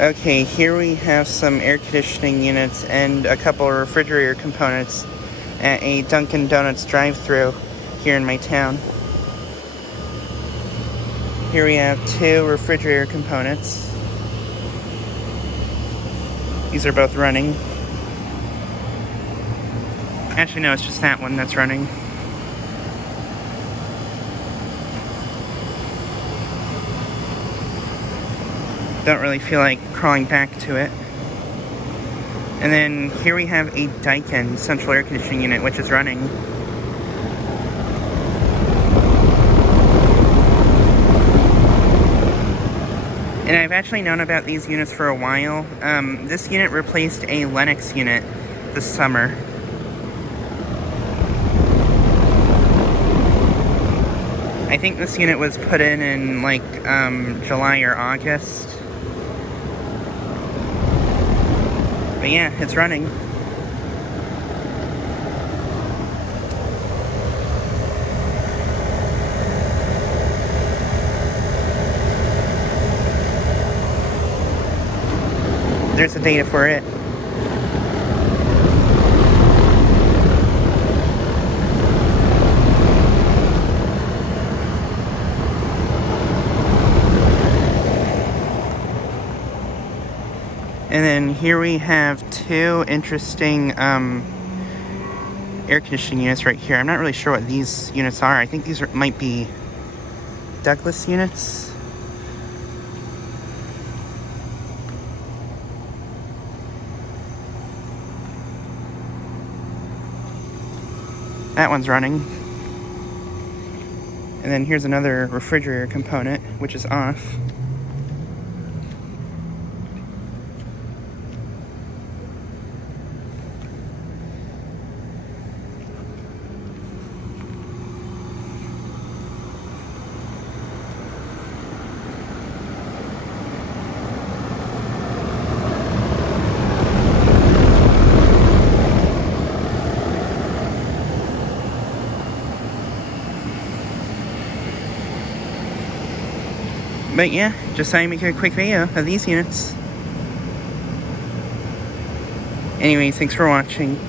Okay, here we have some air conditioning units and a couple of refrigerator components at a Dunkin Donuts drive-thru here in my town. Here we have two refrigerator components. These are both running. Actually, no, it's just that one that's running. Don't really feel like crawling back to it. And then here we have a Daikin central air conditioning unit, which is running. And I've actually known about these units for a while. This unit replaced a Lennox unit this summer. I think this unit was put in like July or August. But yeah, it's running. There's the data for it. And then here we have two interesting air conditioning units right here. I'm not really sure what these units are. I think these might be Douglas units. That one's running. And then here's another refrigerator component, which is off. But yeah, just thought I'd make a quick video of these units. Anyways, thanks for watching.